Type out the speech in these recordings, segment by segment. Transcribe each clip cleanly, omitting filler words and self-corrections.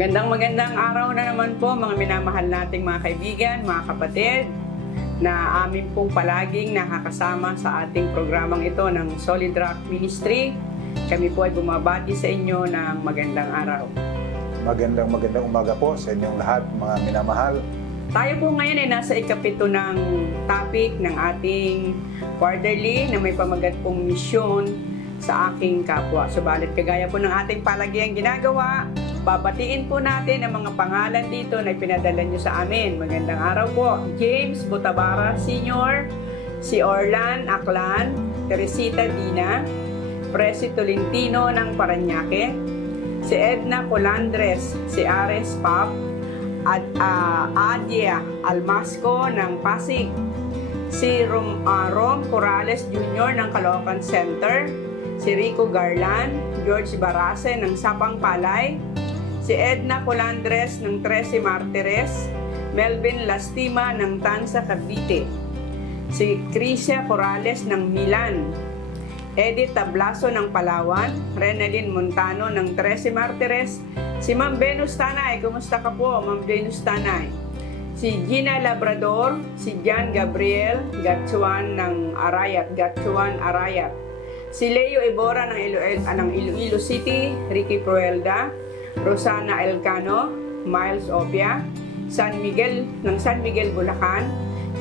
Magandang araw na naman po mga minamahal nating mga kaibigan, mga kapatid na amin pong palaging nakakasama sa ating programang ito ng Solid Rock Ministry. Kami po ay bumabati sa inyo ng magandang araw. Magandang umaga po sa inyong lahat mga minamahal. Tayo po ngayon ay nasa ikapito ng topic ng ating quarterly na may pamagat pong misyon sa aking kapwa. Subalit kagaya po ng ating palagiang ginagawa, babatiin po natin ang mga pangalan dito na pinadala nyo sa amin. Magandang araw po. James Botabara Sr., si Orlan Aklan, Teresita Dina, Presi Tolentino ng Parañaque, si Edna Colandres, si Ares Pap, at Adia Almasco ng Pasig, si Rom Corrales Jr. ng Caloocan Center, si Rico Garland, George Barase ng Sapang Palay, si Edna Colandres ng 13 Martires, Melvin Lastima ng Tansa Cavite, si Crisia Corrales ng Milan, Edith Tablaso ng Palawan, Renalyn Montano ng 13 Martires, si Ma'am Venus Tanay, kumusta ka po Ma'am Venus Tanay, si Gina Labrador, si John Gabriel Gatsuan ng Arayat, si Leo Ibora ng Iloilo City, Ricky Proelda, Rosana Elcano, Miles Opia, San Miguel Bulacan,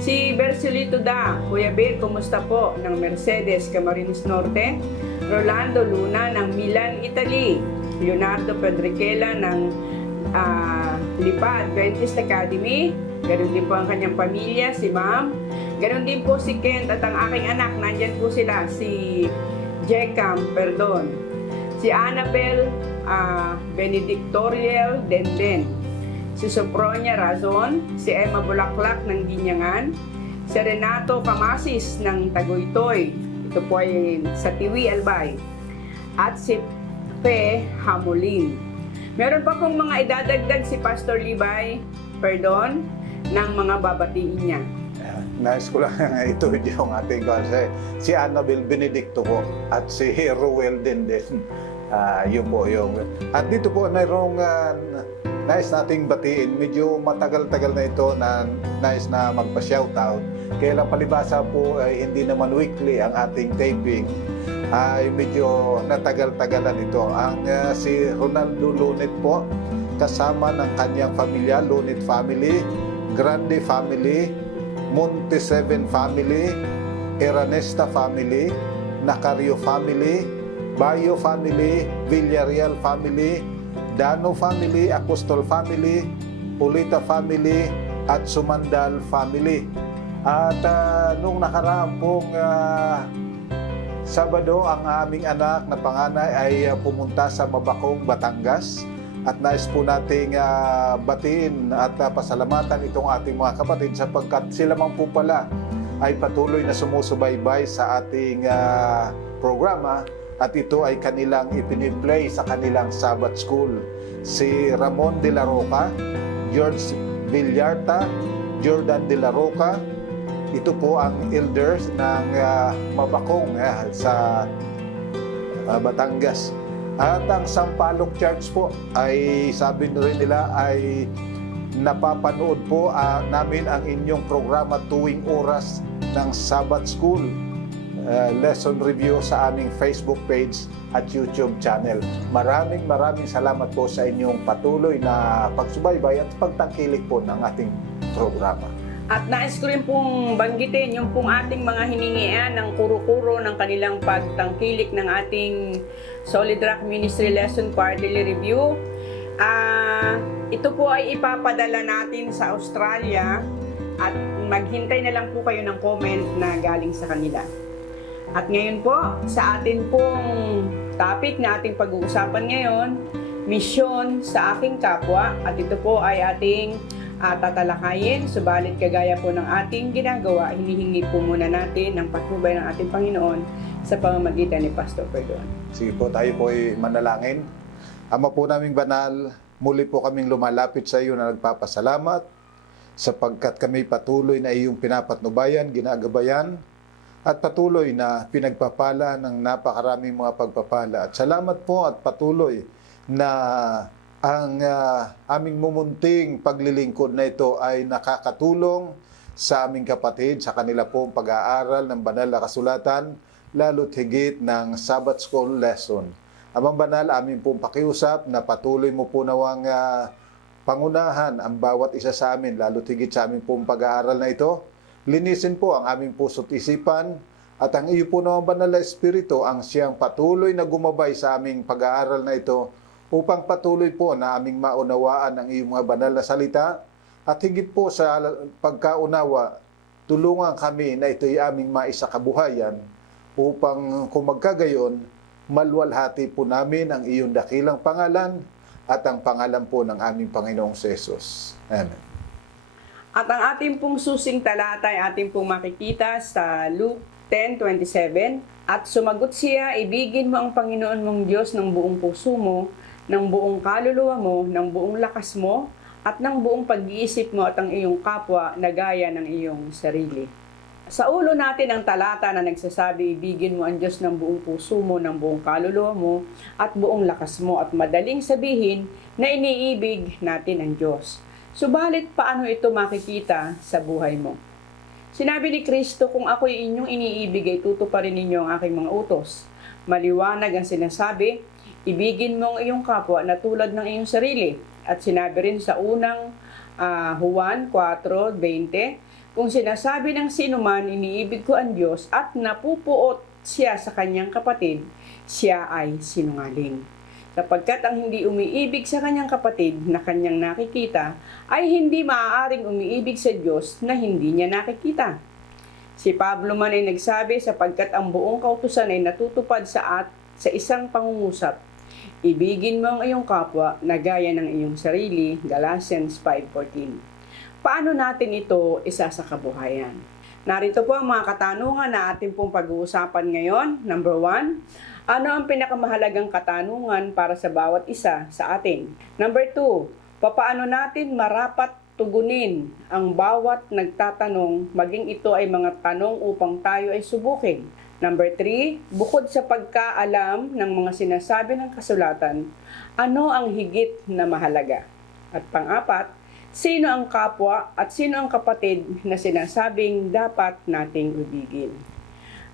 si Bercelito Da, Kuya Bir, kumusta po ng Mercedes, Camarines Norte, Rolando Luna ng Milan, Italy, Leonardo Pedriquela ng Lipa Adventist Academy, ganoon din po ang kanyang pamilya, si Ma'am, ganoon din po si Kent at ang aking anak, nandyan po sila, si Jecam, si Annabel Benedictorial Denden, si Sopronia Razon, si Emma Bulaklak ng Ginyangan, si Renato Camasis ng Tagoytoy, ito po ay sa Tiwi Albay, at si Pe Hamulin. Meron pa pong mga idadagdag si Pastor Libay ng mga babatiin niya. Nais ko lang ito yung ating kasi si Annabel Benedicto po at si Ruel Denden. Yun po yung. At dito po mayroong nais nating batiin. Medyo matagal-tagal na ito na nais na magpa-shoutout. Kaya lang palibasa po ay hindi naman weekly ang ating taping. Ay medyo natagal-tagalan ito. Ang si Ronaldo Lunet po kasama ng kanyang pamilya, Lunet family, Grande family, Monte 7 family, Eranesta family, Nacario family, Bayo family, Villarreal family, Dano family, Apostol family, Pulita family, at Sumandal family. At nung nakaraang pong Sabado, ang aming anak na panganay ay pumunta sa Mabacong, Batangas. At nais po nating batiin at pasalamatan itong ating mga kapatid sapagkat sila man po pala ay patuloy na sumusubaybay sa ating programa at ito ay kanilang ipiniplay sa kanilang Sabbath School. Si Ramon de la Roca, George Villarta, Jordan de la Roca, ito po ang elders ng Mabacong sa Batangas. At ang Sampaloc Church po ay sabi rin nila ay napapanood po namin ang inyong programa tuwing oras ng Sabbath School lesson review sa aming Facebook page at YouTube channel. Maraming salamat po sa inyong patuloy na pagsubaybay at pagtangkilik po ng ating programa. At nais ko rin pong banggitin yung pong ating mga hiningian ng kuro-kuro ng kanilang pagtangkilik ng ating Solid Rock Ministry Lesson Quarterly Review. Ito po ay ipapadala natin sa Australia at maghintay na lang po kayo ng comment na galing sa kanila. At ngayon po, sa atin pong topic na ating pag-uusapan ngayon, misyon sa aking kapwa, at ito po ay ating tatalakayin, subalit kagaya po ng ating ginagawa, hinihingi po muna natin ng patnubay ng ating Panginoon sa pamamagitan ni Pastor Perdon. Sige po, tayo po ay manalangin. Ama po naming banal, muli po kaming lumalapit sa iyo na nagpapasalamat sapagkat kami patuloy na iyong pinapatnubayan, ginagabayan, at patuloy na pinagpapala ng napakaraming mga pagpapala. At salamat po at patuloy na ang aming mumunting paglilingkod na ito ay nakakatulong sa aming kapatid sa kanila pong pag-aaral ng banal na kasulatan, lalo't higit ng Sabbath School lesson. Amang Banal, amin pong pakiusap na patuloy mo po nawang pangunahan ang bawat isa sa amin, lalo't higit sa aming pong pag-aaral na ito. Linisin po ang aming puso't isipan at ang iyo po nawang banal na Espiritu ang siyang patuloy na gumabay sa aming pag-aaral na ito upang patuloy po na aming maunawaan ang iyong mga banal na salita at higit po sa pagkaunawa, tulungan kami na ito'y aming maisakabuhayan upang kung magkagayon, malwalhati po namin ang iyong dakilang pangalan at ang pangalan po ng aming Panginoong Jesus. Amen. At ang ating pong susing talata ay ating pong makikita sa Luke 10:27. At sumagot siya, ibigin mo ang Panginoon mong Diyos ng buong puso mo, ng buong kaluluwa mo, ng buong lakas mo, at ng buong pag-iisip mo at ang iyong kapwa na gaya ng iyong sarili. Sa ulo natin ang talata na nagsasabi, ibigin mo ang Diyos ng buong puso mo, ng buong kaluluwa mo, at buong lakas mo, at madaling sabihin na iniibig natin ang Diyos. Subalit, paano ito makikita sa buhay mo? Sinabi ni Kristo, kung ako'y inyong iniibig ay tutuparin ninyo ang aking mga utos. Maliwanag ang sinasabi, ibigin mo ang iyong kapwa na tulad ng iyong sarili. At sinabi rin sa unang Juan 4:20, kung sinasabi ng sinuman, iniibig ko ang Diyos at napupuot siya sa kanyang kapatid, siya ay sinungaling. Sapagkat ang hindi umiibig sa kanyang kapatid na kanyang nakikita, ay hindi maaaring umiibig sa Diyos na hindi niya nakikita. Si Pablo man ay nagsabi, sapagkat ang buong kautusan ay natutupad sa isang pangungusap. Ibigin mo ang iyong kapwa na gaya ng iyong sarili, Galatians 5:14. Paano natin ito isa sa kabuhayan? Narito po ang mga katanungan na ating pong pag-uusapan ngayon. Number 1, ano ang pinakamahalagang katanungan para sa bawat isa sa atin? Number 2, papaano natin marapat tugunin ang bawat nagtatanong, maging ito ay mga tanong upang tayo ay subukin? Number 3, bukod sa pagkaalam ng mga sinasabi ng kasulatan, ano ang higit na mahalaga? At pang-apat, sino ang kapwa at sino ang kapatid na sinasabing dapat nating ibigin?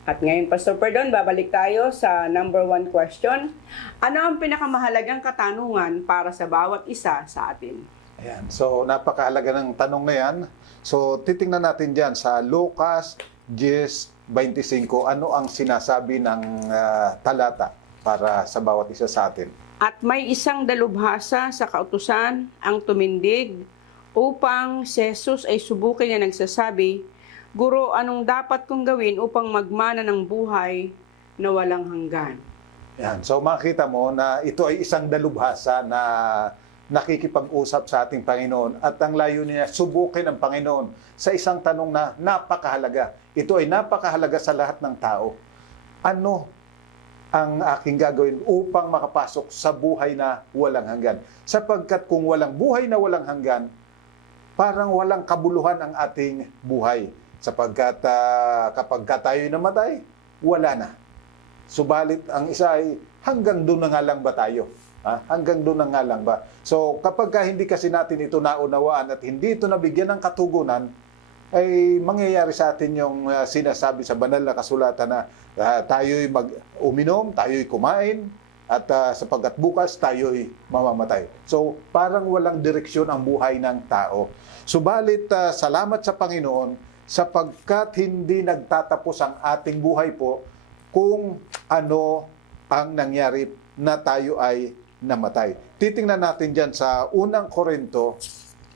At ngayon, Pastor Perdon, babalik tayo sa number 1 question. Ano ang pinakamahalagang katanungan para sa bawat isa sa atin? Ayan. So, napakahalaga ng tanong na yan. So, titingnan natin dyan sa Lucas 10:25, ano ang sinasabi ng talata para sa bawat isa sa atin. At may isang dalubhasa sa kautusan ang tumindig upang si Jesus ay subukin na nagsasabi, Guro, anong dapat kong gawin upang magmana ng buhay na walang hanggan? Yan. So makita mo na ito ay isang dalubhasa na nakikipag-usap sa ating Panginoon at ang layunin niya subukin ang Panginoon sa isang tanong na napakahalaga. Ito ay napakahalaga sa lahat ng tao. Ano ang aking gagawin upang makapasok sa buhay na walang hanggan? Sapagkat kung walang buhay na walang hanggan, parang walang kabuluhan ang ating buhay. Sapagkat kapag tayo'y namatay, wala na. Subalit ang isa ay hanggang doon na nga lang ba tayo? Hanggang doon na nga lang ba? So kapag hindi kasi natin ito naunawaan at hindi ito nabigyan ng katugunan, ay mangyayari sa atin yung sinasabi sa banal na kasulatan na tayo'y uminom, tayo'y kumain, at sapagkat bukas tayo'y mamamatay. So parang walang direksyon ang buhay ng tao. Subalit salamat sa Panginoon sapagkat hindi nagtatapos ang ating buhay po kung ano ang nangyari na tayo ay namatay. Titingnan natin dyan sa unang Korinto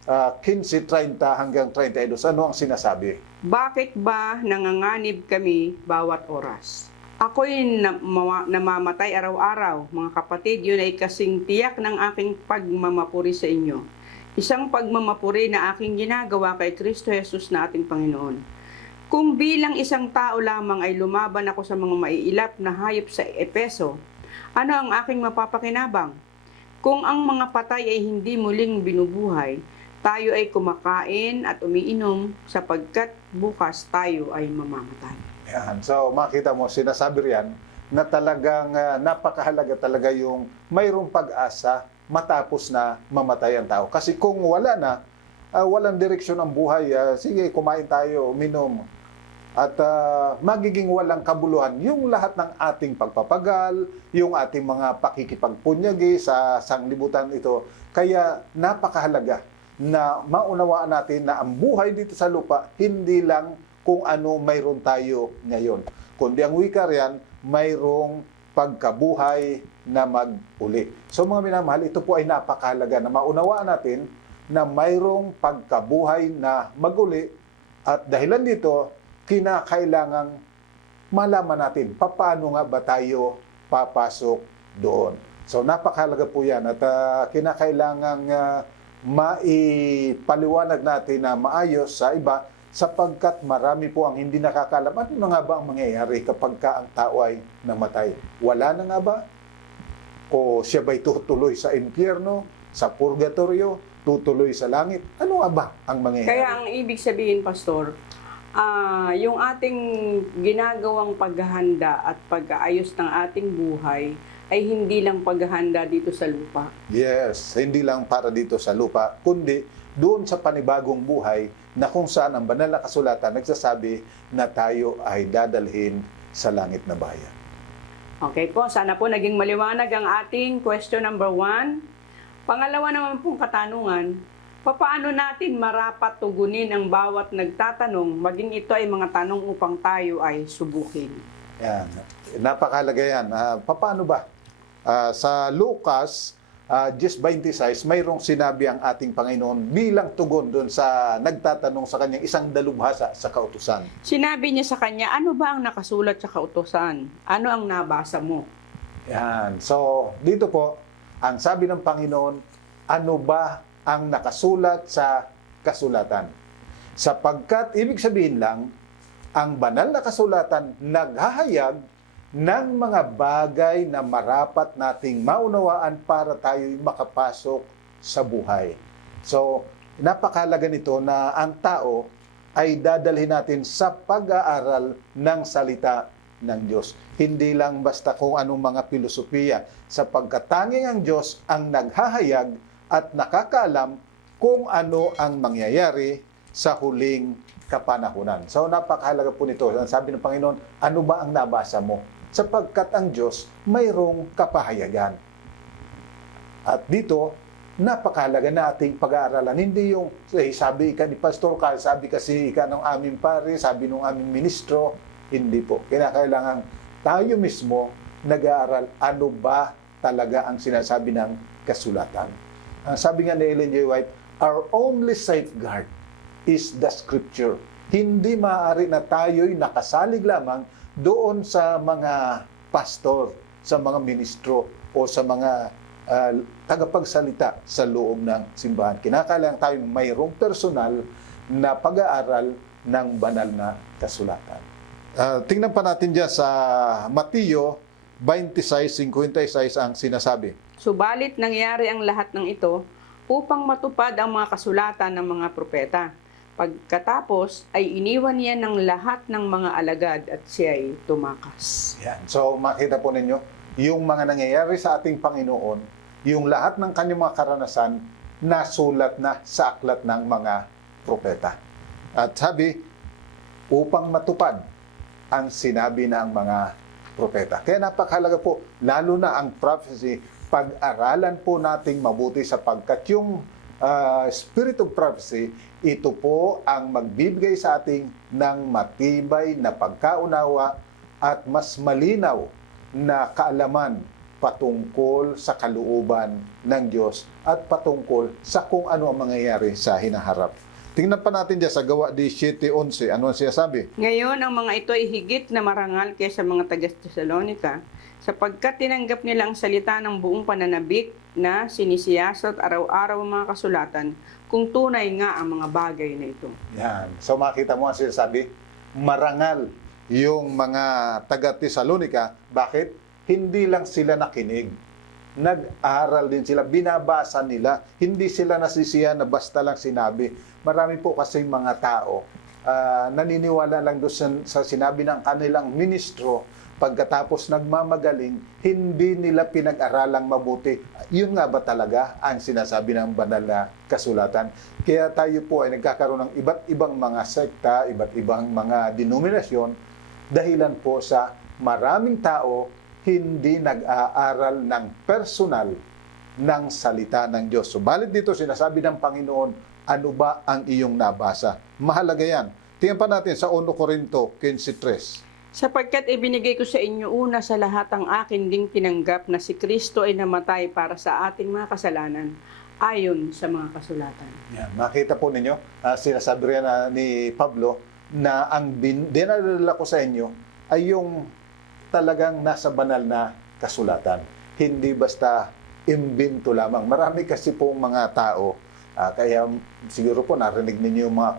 15:30 hanggang 32. Ano ang sinasabi? Bakit ba nanganganib kami bawat oras? Ako'y namamatay araw-araw, mga kapatid, yun ay kasing tiyak ng aking pagmamapuri sa inyo. Isang pagmamapuri na aking ginagawa kay Kristo Jesus na ating Panginoon. Kung bilang isang tao lamang ay lumaban ako sa mga maiilap na hayop sa Epeso, ano ang aking mapapakinabang? Kung ang mga patay ay hindi muling binubuhay, tayo ay kumakain at umiinom sapagkat bukas tayo ay mamamatay. Yan. So makita mo, sinasabi riyan na talagang napakahalaga talaga yung mayroong pag-asa matapos na mamatay ang tao. Kasi kung wala na, walang direksyon ang buhay, sige, kumain tayo, uminom, at magiging walang kabuluhan yung lahat ng ating pagpapagal, yung ating mga pakikipagpunyagi sa sanglibutan ito. Kaya napakahalaga na maunawaan natin na ang buhay dito sa lupa, hindi lang kung ano mayroon tayo ngayon. Kundi ang wika riyan, mayroong pagkabuhay na mag-uli. So mga minamahal, ito po ay napakahalaga na maunawaan natin na mayroong pagkabuhay na mag-uli, at dahilan dito, kinakailangang malaman natin paano nga ba tayo papasok doon. So napakahalaga po yan, at kinakailangang maipaliwanag natin na maayos sa iba, sapagkat marami po ang hindi nakakalam. Ano na nga ba ang mangyayari kapag ang tao ay namatay? Wala na nga ba? O siya ba'y tutuloy sa impyerno, sa purgatorio, tutuloy sa langit? Ano nga ba ang mangyayari? Kaya ang ibig sabihin, Pastor, yung ating ginagawang paghahanda at pag-aayos ng ating buhay ay hindi lang paghahanda dito sa lupa. Yes, hindi lang para dito sa lupa, kundi doon sa panibagong buhay na kung saan ang banal na kasulatan nagsasabi na tayo ay dadalhin sa langit na bayan. Okay po, sana po naging maliwanag ang ating question number 1. Pangalawa naman pong katanungan, paano natin marapat tugunin ang bawat nagtatanong, maging ito ay mga tanong upang tayo ay subukin? Yan. Napakahalaga yan. Paano ba? Sa Lucas 10:26, mayroong sinabi ang ating Panginoon bilang tugon doon sa nagtatanong sa kanyang isang dalubhasa sa kautusan. Sinabi niya sa kanya, ano ba ang nakasulat sa kautusan? Ano ang nabasa mo? Yan. So, dito po, ang sabi ng Panginoon, ano ba ang nakasulat sa kasulatan? Sapagkat, ibig sabihin lang, ang banal na kasulatan naghahayag ng mga bagay na marapat nating maunawaan para tayo'y makapasok sa buhay. So, napakahalaga nito na ang tao ay dadalhin natin sa pag-aaral ng salita ng Diyos. Hindi lang basta kung anong mga filosofiya, sapagkat tanging ang Diyos ang naghahayag at nakakaalam kung ano ang mangyayari sa huling kapanahunan. So, napakahalaga po nito. Ang sabi ng Panginoon, ano ba ang nabasa mo? Sapagkat ang Diyos mayroong kapahayagan. At dito, napakahalaga na ating pag-aaralan. Hindi yung, sabi ka ni Pastor Carl, sabi kasi ka ng aming pare, sabi ng aming ministro, hindi po. Kinakailangan tayo mismo nag-aaral ano ba talaga ang sinasabi ng kasulatan. Ang sabi nga ni Ellen G. White, our only safeguard is the Scripture. Hindi maaari na tayo'y nakasalig lamang doon sa mga pastor, sa mga ministro, o sa mga tagapagsalita sa loob ng simbahan. Kinakailangan tayo mayroong personal na pag-aaral ng banal na kasulatan. Tingnan pa natin dyan sa Mateo 26:56 ang sinasabi. Subalit nangyari ang lahat ng ito upang matupad ang mga kasulatan ng mga propeta. Pagkatapos ay iniwan niya ng lahat ng mga alagad at siya ay tumakas. Yan. So makita po ninyo, yung mga nangyayari sa ating Panginoon, yung lahat ng kanyang mga karanasan, nasulat na sa aklat ng mga propeta. At sabi, upang matupad ang sinabi ng mga propeta. Kaya napakahalaga po, lalo na ang prophecy, pag-aralan po nating mabuti sapagkat yung spirit of prophecy, ito po ang magbibigay sa ating ng matibay na pagkaunawa at mas malinaw na kaalaman patungkol sa kalooban ng Diyos at patungkol sa kung ano ang mangyayari sa hinaharap. Tingnan pa natin dyan sa Gawa 17:11. Ano ang sinasabi? Ngayon, ang mga ito ay higit na marangal kaysa mga taga-Tesalonica, sapagkat tinanggap nila ang salita ng buong pananabik na sinisiyasat araw-araw ang mga kasulatan kung tunay nga ang mga bagay na ito. Yan. So makita mo ang sinasabi, marangal yung mga taga-Tesalonica. Bakit? Hindi lang sila nakinig. Nag-aral din sila, binabasa nila. Hindi sila nasisiyan na basta lang sinabi. Marami po kasi mga tao naniniwala lang doon sa sinabi ng kanilang ministro, pagkatapos nagmamagaling, hindi nila pinag-aralang mabuti. Yun nga ba talaga ang sinasabi ng banal na kasulatan? Kaya tayo po ay nagkakaroon ng iba't ibang mga sekta, iba't ibang mga denominasyon, dahilan po sa maraming tao hindi nag-aaral ng personal ng salita ng Diyos. Subalit dito sinasabi ng Panginoon, ano ba ang iyong nabasa? Mahalaga yan. Tingnan pa natin sa 1 Corinto 15:3. Sapagkat ibinigay ko sa inyo una sa lahat ang akin ding tinanggap na si Kristo ay namatay para sa ating mga kasalanan ayon sa mga kasulatan. Yan, makita po ninyo, sinasabi rin ni Pablo na ang dinadala ko sa inyo ay yung talagang nasa banal na kasulatan. Hindi basta imbento lamang. Marami kasi po mga tao, kaya siguro po narinig ninyo yung mga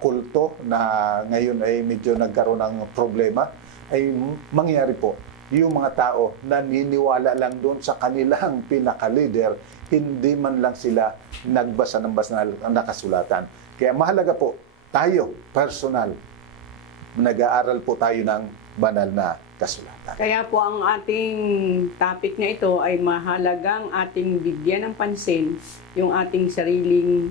kulto na ngayon ay medyo nagkaroon ng problema, ay mangyari po yung mga tao naniniwala lang doon sa kanilang pinaka-leader, hindi man lang sila nagbasa ng banal na kasulatan. Kaya mahalaga po tayo, personal, nag-aaral po tayo ng banal na kasulatan. Kaya po ang ating topic na ito ay mahalagang ating bigyan ng pansin yung ating sariling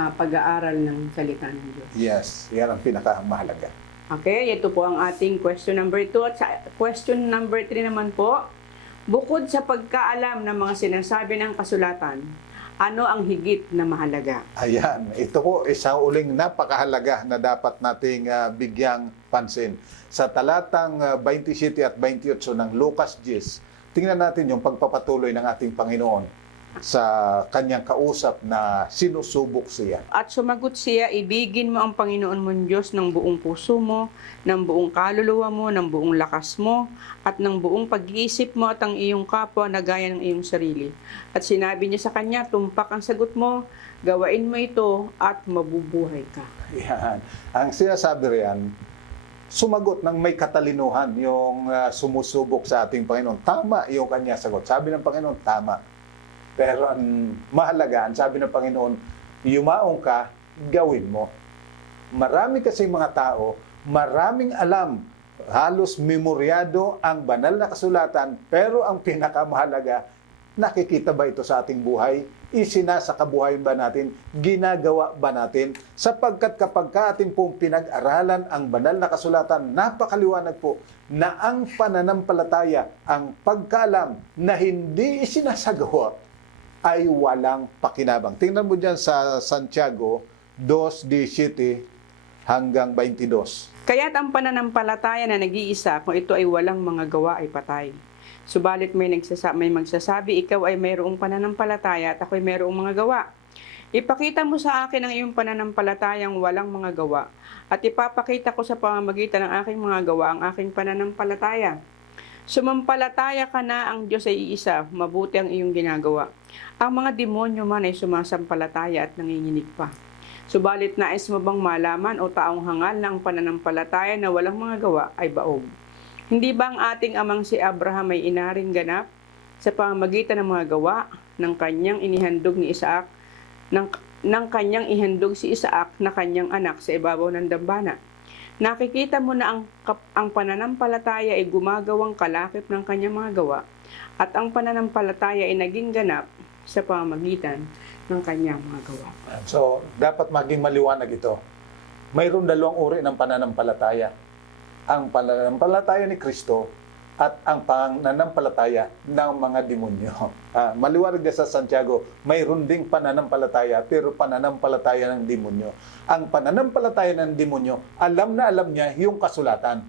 pag-aaral ng salita ng Diyos. Yes, yan ang pinakamahalaga. Okay, ito po ang ating question number 2. At sa question number 3 naman po, bukod sa pagkaalam ng mga sinasabi ng kasulatan, ano ang higit na mahalaga? Ayan, ito po isang uling napakahalaga na dapat nating bigyang pansin. Sa talatang 27 at 28 ng Lucas 10, tingnan natin yung pagpapatuloy ng ating Panginoon sa kanyang kausap na sinusubok siya. At sumagot siya, ibigin mo ang Panginoon mong Diyos ng buong puso mo, ng buong kaluluwa mo, ng buong lakas mo, at ng buong pag-iisip mo at ang iyong kapwa na gaya ng iyong sarili. At sinabi niya sa kanya, tumpak ang sagot mo, gawain mo ito at mabubuhay ka. Yan. Ang sinasabi riyan, sumagot ng may katalinuhan yung sumusubok sa ating Panginoon. Tama yung kanya sagot. Sabi ng Panginoon, tama. Pero ang mahalaga, ang sabi ng Panginoon, yumaong ka, gawin mo. Marami kasi mga tao, maraming alam, halos memoryado ang banal na kasulatan, pero ang pinakamahalaga, nakikita ba ito sa ating buhay? Isinasakabuhayan ba natin? Ginagawa ba natin? Sapagkat kapag ating pong pinag-aralan ang banal na kasulatan, napakaliwanag po na ang pananampalataya, ang pagkaalam na hindi isinasagawa, ay walang pakinabang. Tingnan mo dyan sa Santiago 2:17 hanggang 22. Kaya't ang pananampalataya na nag-iisa, kung ito ay walang mga gawa, ay patay. Subalit may magsasabi, ikaw ay mayroong pananampalataya at ako ay mayroong mga gawa. Ipakita mo sa akin ang iyong pananampalatayang walang mga gawa at ipapakita ko sa pamamagitan ng aking mga gawa ang aking pananampalataya. Sumampalataya ka na ang Diyos ay iisa, mabuti ang iyong ginagawa. Ang mga demonyo man ay sumasampalataya at nanginginig pa. Subalit nais mo bang malaman o taong hangal na ang pananampalataya na walang mga gawa ay baog? Hindi ba ang ating amang si Abraham ay inaring ganap sa pamamagitan ng mga gawa ng kanyang inihandog ni Isaac, ng kanyang ihandog si Isaac na kanyang anak sa ibabaw ng dambana? Nakikita mo na ang pananampalataya ay gumagawang kalakip ng kanyang mga gawa at ang pananampalataya ay naging ganap sa pamamagitan ng kanyang mga gawa. So, dapat maging maliwanag ito. Mayroon dalawang uri ng pananampalataya. Ang pananampalataya ni Kristo at ang pananampalataya ng mga demonyo. Maliwanag sa Santiago, mayroon ding pananampalataya pero pananampalataya ng demonyo. Ang pananampalataya ng demonyo, alam na alam niya yung kasulatan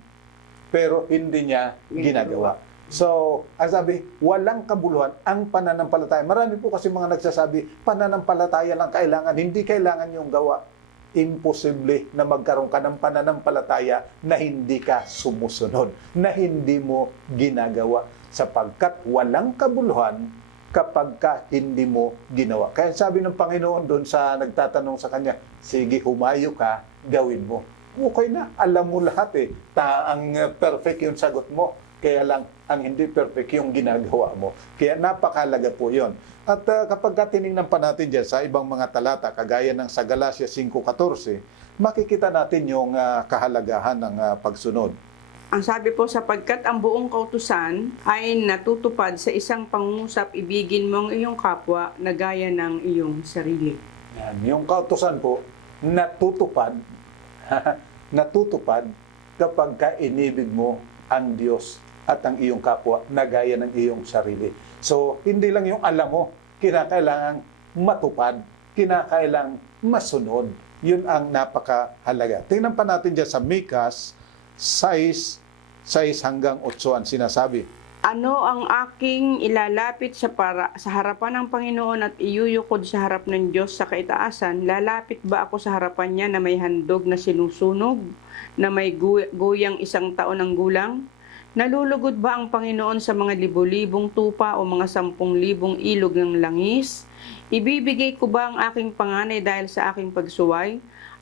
pero hindi niya ginagawa. So, ang sabi, walang kabuluhan ang pananampalataya. Marami po kasi mga nagsasabi, pananampalataya lang kailangan, hindi kailangan yung gawa. Imposible na magkaroon ka ng pananampalataya na hindi ka sumusunod, na hindi mo ginagawa, sapagkat walang kabuluhan kapag ka hindi mo ginawa. Kaya sabi ng Panginoon doon sa nagtatanong sa kanya, sige, humayo ka, gawin mo. Okay na, alam mo lahat eh. Ang perfect yung sagot mo. Kaya lang, ang hindi perfect yung ginagawa mo. Kaya napakalaga po yon. At kapag tinignan pa natin dyan sa ibang mga talata, kagaya ng sa Galatia 5:14, makikita natin yung kahalagahan ng pagsunod. Ang sabi po, sapagkat ang buong kautusan ay natutupad sa isang pangungusap, ibigin mo ang iyong kapwa na gaya ng iyong sarili. Yan. Yung kautusan po, natutupad, natutupad kapag ka inibig mo ang Diyos at ang iyong kapwa na gaya ng iyong sarili. So, hindi lang yung alam mo, kinakailangan matupad, kinakailangan masunod. Yun ang napakahalaga. Tingnan pa natin dyan sa Mikas 6 hanggang 8 ang sinasabi. Ano ang aking ilalapit sa harapan ng Panginoon at iyuyukod sa harap ng Diyos sa kaitaasan? Lalapit ba ako sa harapan niya na may handog na sinusunog, na may guyang 1 taon ng gulang? Nalulugod ba ang Panginoon sa mga libo-libong tupa o mga 10,000 ilog ng langis? Ibibigay ko ba ang aking panganay dahil sa aking pagsuway?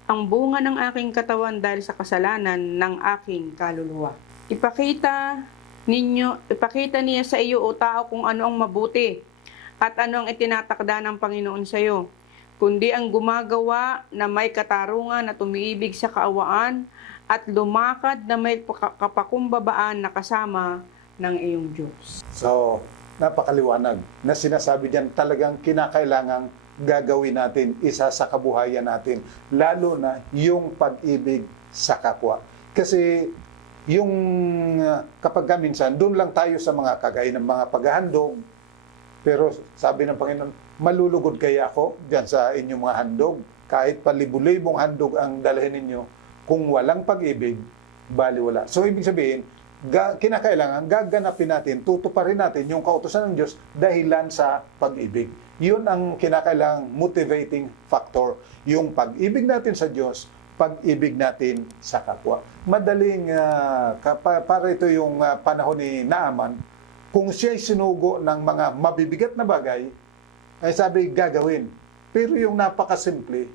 Ang bunga ng aking katawan dahil sa kasalanan ng aking kaluluwa? Ipakita niya sa iyo, o tao, kung ano ang mabuti at ano ang itinatakda ng Panginoon sa iyo, kundi ang gumagawa na may katarungan at umiibig sa kaawaan at lumakad na may kapakumbabaan na kasama ng iyong Diyos. So, napakaliwanag na sinasabi diyan, talagang kinakailangang gagawin natin, isa sa kabuhayan natin, lalo na yung pag-ibig sa kapwa. Kasi yung kapag minsan, doon lang tayo sa mga kagaya ng mga paghahandog, pero sabi ng Panginoon, malulugod kaya ako diyan sa inyong mga handog, kahit palibu-libong handog ang dalhin ninyo, kung walang pag-ibig, baliwala. So, ibig sabihin, kinakailangan gaganapin natin, tutuparin natin yung kautusan ng Diyos dahilan sa pag-ibig. Yun ang kinakailangang motivating factor. Yung pag-ibig natin sa Diyos, pag-ibig natin sa kapwa. Madaling, para ito yung panahon ni Naaman, kung siya'y sinugo ng mga mabibigat na bagay, ay sabi, gagawin. Pero yung napakasimple,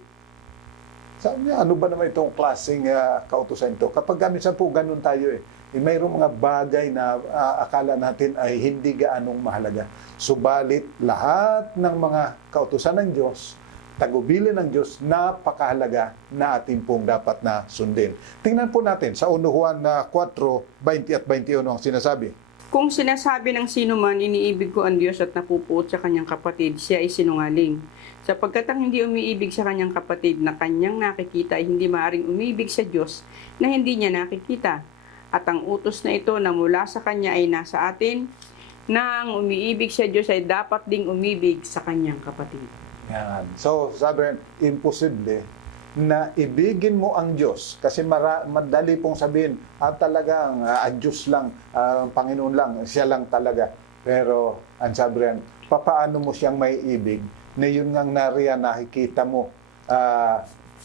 sabi niya, ano ba naman itong klaseng kautusan ito? Kapag minsan po ganun tayo mayroong mga bagay na akala natin ay hindi gaanong mahalaga. Subalit, lahat ng mga kautusan ng Diyos, tagubilin ng Diyos, napakahalaga na ating pong dapat na sundin. Tingnan po natin sa 1 Juan 4:20 at 21 ang sinasabi. Kung sinasabi ng sino man, iniibig ko ang Diyos at napupuot sa kanyang kapatid, siya ay sinungaling. Sapagkat ang hindi umiibig sa kanyang kapatid na kanyang nakikita ay hindi maaaring umibig sa Diyos na hindi niya nakikita. At ang utos na ito na mula sa kanya ay nasa atin, na ang umiibig sa Diyos ay dapat ding umibig sa kanyang kapatid. Yan. So, sabi rin, imposible na ibigin mo ang Diyos. Kasi madali pong sabihin, talagang ang Diyos lang, ang Panginoon lang, siya lang talaga. Pero, ang sabi rin, papaano mo siyang may ibig na yun ngang nariyan, nakikita mo,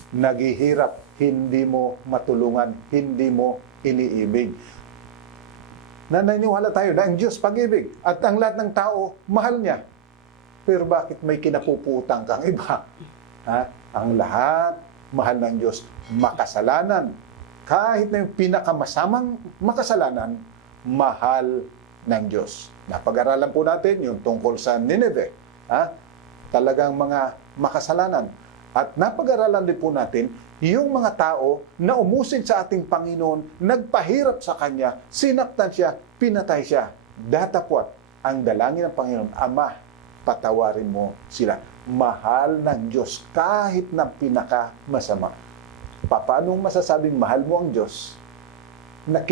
naghihirap, hindi mo matulungan, hindi mo iniibig. Naniniwala tayo na ang Diyos pag-ibig at ang lahat ng tao, mahal niya. Pero bakit may kinapuputan kang iba? Ang lahat, mahal ng Diyos, makasalanan. Kahit na yung pinakamasamang makasalanan, mahal ng Diyos. Napag-aralan po natin yung tungkol sa Nineveh. Talagang mga makasalanan. At napag-aralan din po natin yung mga tao na umusid sa ating Panginoon, nagpahirap sa Kanya, sinaktan siya, pinatay siya. Datapwat ang dalangin ng Panginoon, Ama, patawarin mo sila. Mahal ng Diyos kahit na pinakamasama. Paano masasabing mahal mo ang Diyos na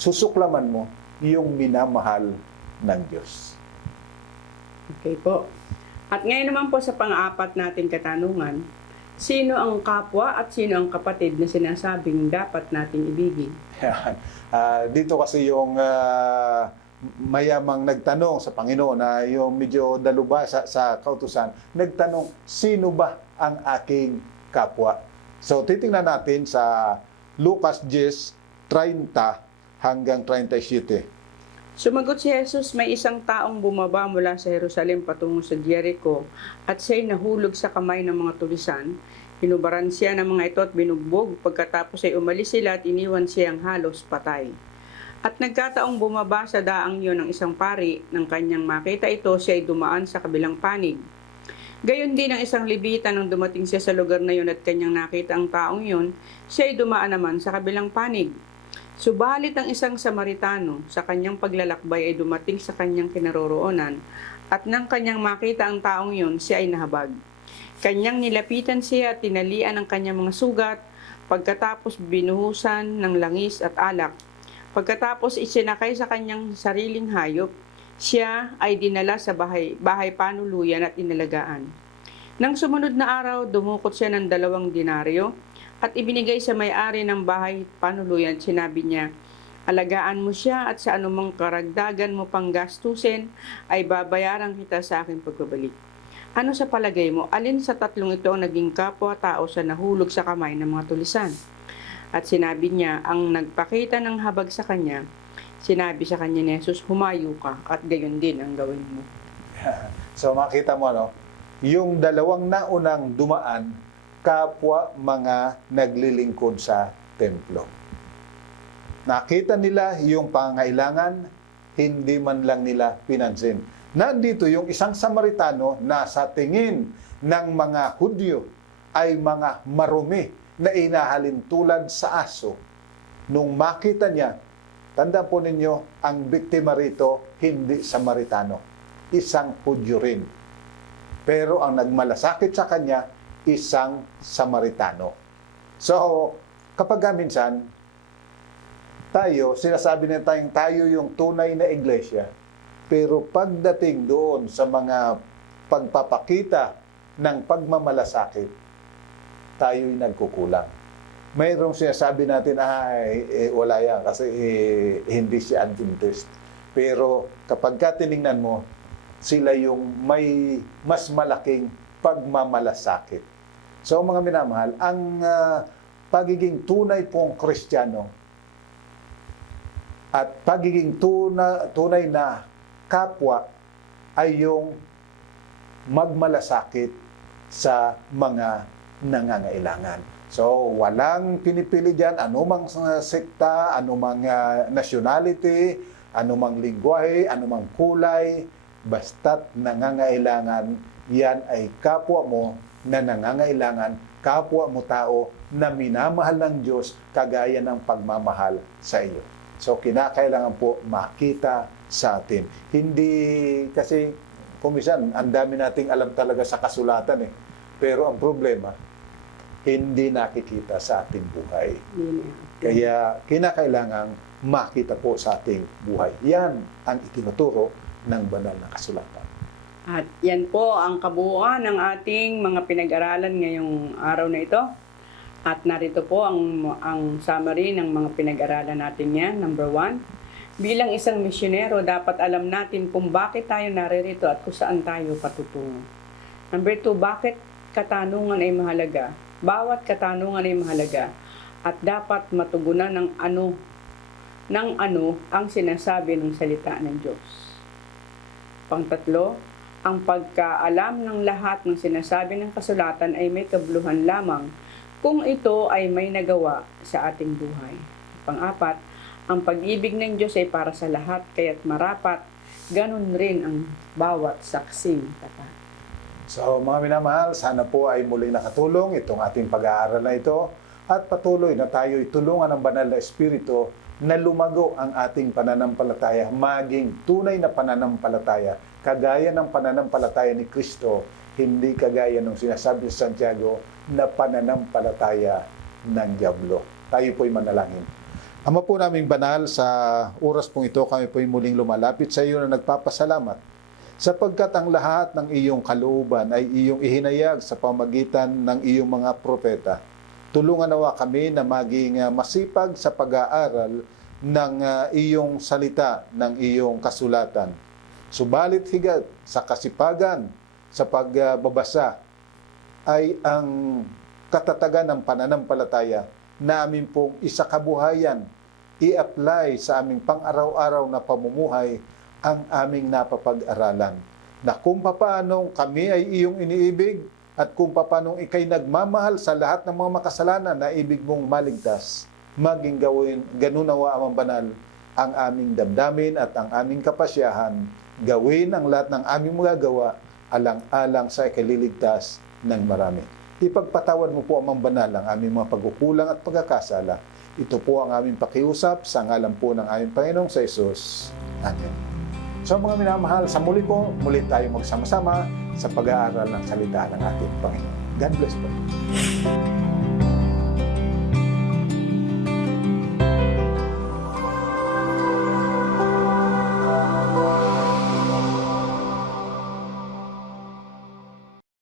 susuklaman mo yung minamahal ng Diyos? Okay po. At ngayon naman po sa pang-apat natin katanungan, sino ang kapwa at sino ang kapatid na sinasabing dapat nating ibigin? Dito kasi yung mayamang nagtanong sa Panginoon na yung medyo dalubhasa sa kautusan, nagtanong, sino ba ang aking kapwa? So, titingnan natin sa Lucas 10:30 hanggang 37. Sumagot si Jesus, may isang taong bumaba mula sa Jerusalem patungo sa Jericho at siya'y nahulog sa kamay ng mga tulisan. Hinubaran siya ng mga ito at binugbog. Pagkatapos ay umalis sila at iniwan siyang halos patay. At nagkataong bumaba sa daang yun ng isang pari, nang kanyang makita ito, siya ay dumaan sa kabilang panig. Gayon din ang isang Levita nang dumating siya sa lugar na yun at kanyang nakita ang taong yun, siya ay dumaan naman sa kabilang panig. Subalit ang isang Samaritano sa kanyang paglalakbay ay dumating sa kanyang kinaroroonan at nang kanyang makita ang taong yun, siya ay nahabag. Kanyang nilapitan siya at tinalian ang kanyang mga sugat, pagkatapos binuhusan ng langis at alak. Pagkatapos isinakay sa kanyang sariling hayop, siya ay dinala sa bahay panuluyan at inalagaan. Nang sumunod na araw, dumukot siya ng 2 denaryo at ibinigay sa may-ari ng bahay panuluyan. Sinabi niya, alagaan mo siya at sa anumang karagdagan mo pang gastusin ay babayaran kita sa aking pagbabalik. Ano sa palagay mo, alin sa 3 ito ang naging kapwa-tao sa nahulog sa kamay ng mga tulisan? At sinabi niya, ang nagpakita ng habag sa kanya, sinabi sa kanya ni Jesus, humayo ka at gayon din ang gawin mo. So makita mo, no? Yung 2 naunang dumaan, kapwa mga naglilingkod sa templo. Nakita nila yung pangailangan, hindi man lang nila pinansin. Nandito yung isang Samaritano na sa tingin ng mga Hudyo ay mga marumi na inahalin tulad sa aso. Nung makita niya, tandaan po ninyo, ang biktima rito hindi Samaritano, isang Hudyo rin. Pero ang nagmalasakit sa kanya, isang Samaritano. So, kapag minsan, sinasabi na tayo yung tunay na iglesia, pero pagdating doon sa mga pagpapakita ng pagmamalasakit, tayo'y nagkukulang. Mayroong sinasabi natin, wala yan kasi hindi siya Adventist. Pero kapag tiningnan mo, sila yung may mas malaking pagmamalasakit. So mga minamahal, ang pagiging tunay pong Kristiyano at pagiging tunay na kapwa ay yung magmalasakit sa mga nangangailangan. So walang pinipili dyan, anumang sekta, anumang nationality, anumang lingwahe, anumang kulay, basta't nangangailangan, yan ay kapwa mo na nangangailangan, kapwa mo tao na minamahal ng Diyos kagaya ng pagmamahal sa iyo. So kinakailangan po makita sa atin. Hindi kasi kumisan, ang dami nating alam talaga sa kasulatan Pero ang problema, hindi nakikita sa ating buhay. Kaya kinakailangan makita po sa ating buhay. Yan ang itinuturo ng banal na kasulatan. At yan po ang kabuuan ng ating mga pinag-aralan ngayong araw na ito. At narito po ang summary ng mga pinag-aralan natin yan. Number 1, bilang isang misyonero, dapat alam natin kung bakit tayo naririto at kung saan tayo patutungo. Number 2, bakit katanungan ay mahalaga? Bawat katanungan ay mahalaga at dapat matugunan ng ano ang sinasabi ng salita ng Diyos. Pang-3, ang pagkaalam ng lahat ng sinasabi ng kasulatan ay may kabuluhan lamang kung ito ay may nagawa sa ating buhay. Pang-4, ang pag-ibig ng Diyos ay para sa lahat, kaya't marapat, ganun rin ang bawat saksing tapat. So mga minamahal, sana po ay muling nakatulong itong ating pag-aaral na ito at patuloy na tayo'y tulungan ng Banal na Espiritu na lumago ang ating pananampalataya, maging tunay na pananampalataya, kagaya ng pananampalataya ni Kristo, hindi kagaya ng sinasabi sa Santiago na pananampalataya ng dyablo. Tayo po'y manalangin. Ama po naming banal, sa oras pong ito kami po'y muling lumalapit sa iyo na nagpapasalamat sapagkat ang lahat ng iyong kalooban ay iyong ihinayag sa pamagitan ng iyong mga propeta. Tulungan nawa kami na maging masipag sa pag-aaral ng iyong salita, ng iyong kasulatan. Subalit higit sa kasipagan, sa pagbabasa, ay ang katatagan ng pananampalataya na amin pong isakabuhayan, i-apply sa aming pang-araw-araw na pamumuhay ang aming napapag-aralan. Na kung paano kami ay iyong iniibig at kung paano ikay nagmamahal sa lahat ng mga makasalanan na ibig mong maligtas, maging gawin, ganun nawa Amang Banal, ang aming damdamin at ang aming kapasyahan, gawin ang lahat ng aming magagawa alang-alang sa ikaliligtas ng marami. Ipagpatawad mo po Amang Banal ang aming mga pagkukulang at pagkakasala. Ito po ang aming pakiusap sa ngalan po ng aming Panginoong sa Jesus. Amen. So mga minamahal, sa muli po, muli tayo magsama-sama sa pag-aaral ng salita ng ating Panginoon. God bless po.